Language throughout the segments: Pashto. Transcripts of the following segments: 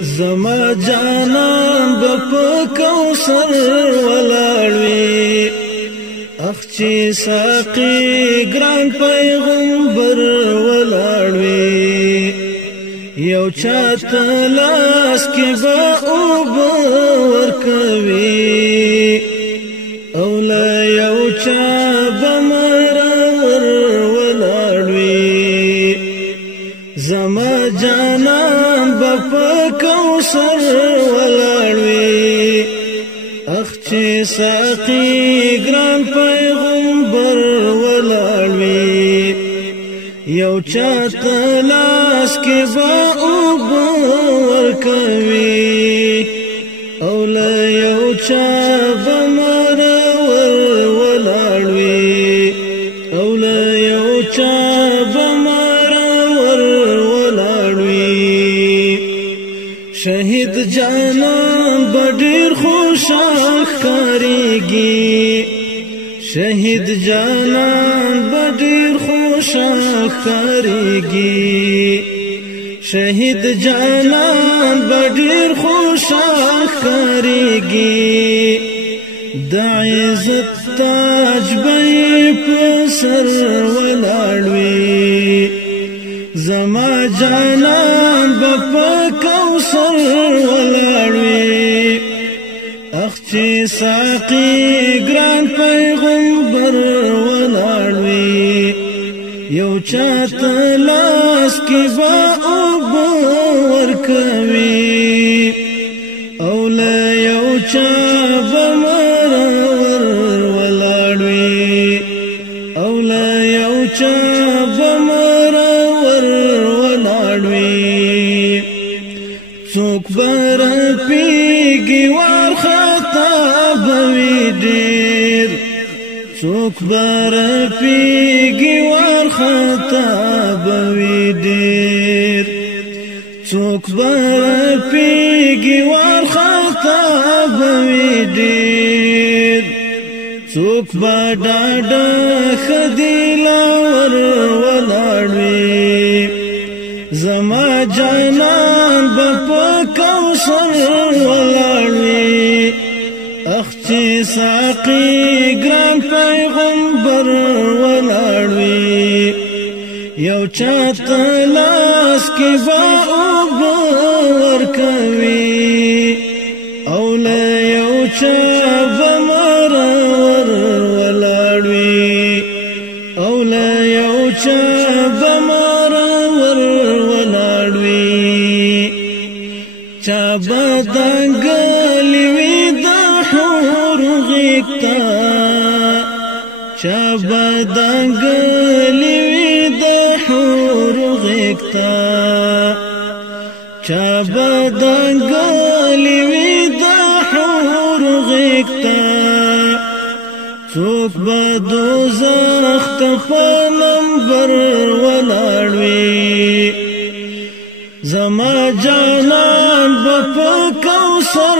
زما جانان په کوثر ولاړوي اخ چې ساقي ګران پیغمبر ولاړوي یو چاته لاس کې به اوبه ورکوي او لا یو چا به مرور ولاړوي زما جانان په کوثر ولاړوي اخ چې ساقي ګران پیغمبر ولاړوي یو چاته لاس کې به اوبه ورکوي او له یو چا به مرور ولاړوي او له یو چا به مرور ولاړوي شهید جانان به ډېر خوشحال ښکارېږي شهید جانان به ډېر خوشحال ښکارېږي شهید جانان به ډېر خوشحال ښکارېږي د عزت تاج به یې په سر ولاړوي زما جانان به په کوثر ولاړوي اخ چې ساقي ګران پیغمبر ولاړوي یو چاته لاس کې به اوبه ورکوي او له یو چا به مرور ولاړوي او له یو چا به مرور ولاړوي څوک به رپېږي وارخطا به وي ډېر څوک به رپېږي وارخطا به وي ډېر څوک به رپېږي وارخطا به وي ډېر څوک به ډاډه ښه دلاور ولاړوي زما جانان به په کوثر ولاړوي اخ چې ساقي ګران پیغمبر ولاړوي یو چاته لاس کې به اوبه ورکوي او له یو چا به مرور ولاړوي او له یو چا به مرور ولاړوي چا به دنګلې وي د حور غېږ ته چا به دنګلې وي د حور غېږ ته چا به دنګلې وي د حور غېږ ته څوک به دوزخ ته په نمبر ولاړوي زما جانان به په کوثر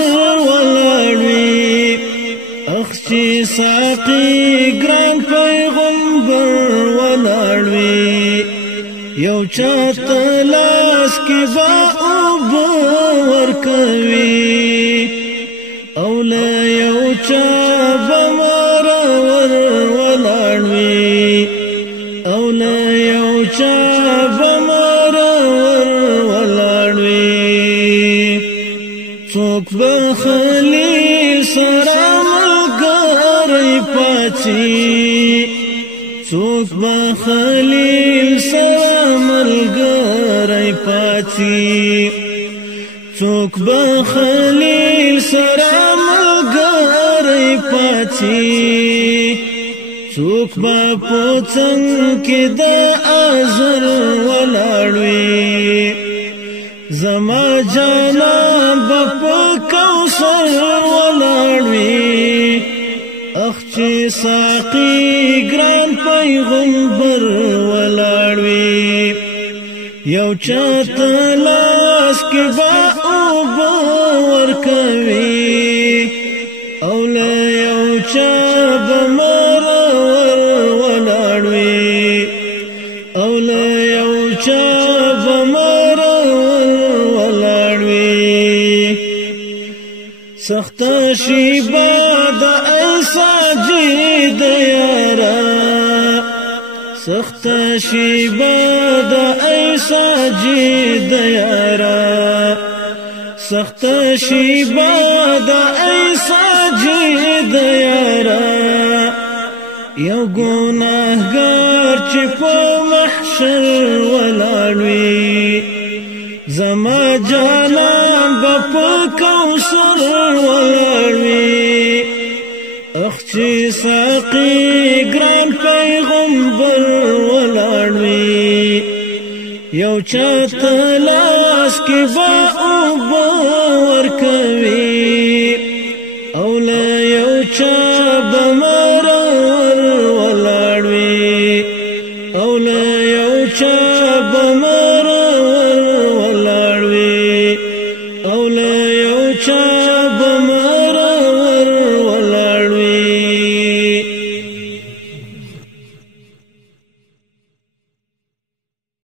ولاړوي اخ چې ساقي ګران پیغمبر ولاړوي یو چاته لاس کې به اوبه ورکوي او له یو چا به مرور ولاړوي او له یو چا به مرور ولاړوي څوک به خلیل سره ملګری پاڅي څوک به خلیل سره ملګری پاڅي څوک به خلیل سره ملګری پاڅي څوک به پوڅنګ کې د ازر ولاړوي زما جانان به په کوثر ولاړوي اخ چې ساقي ګران پیغمبر ولاړوي یو چاته لاس کې به اوبه ورکوي او له یو چا به مرور ولاړوي او له یو چا به مرور ولاړوي سخت شیبا د ایسا جید یارا سخت شیبا د ایسا جید یارا سخت شیبا د ایسا جید یارا یو گناهګار چې په محشر ولاړ وي زما جانان به په کوثر ولاړ وي اخ چې ساقي ګران پیغمبر ولاړ وي یو چاته لاس کې به اوبه ورکوي او له یو چا به مرور ولاړ وي او له یو چا به مرور ولاړ وي او له یو چا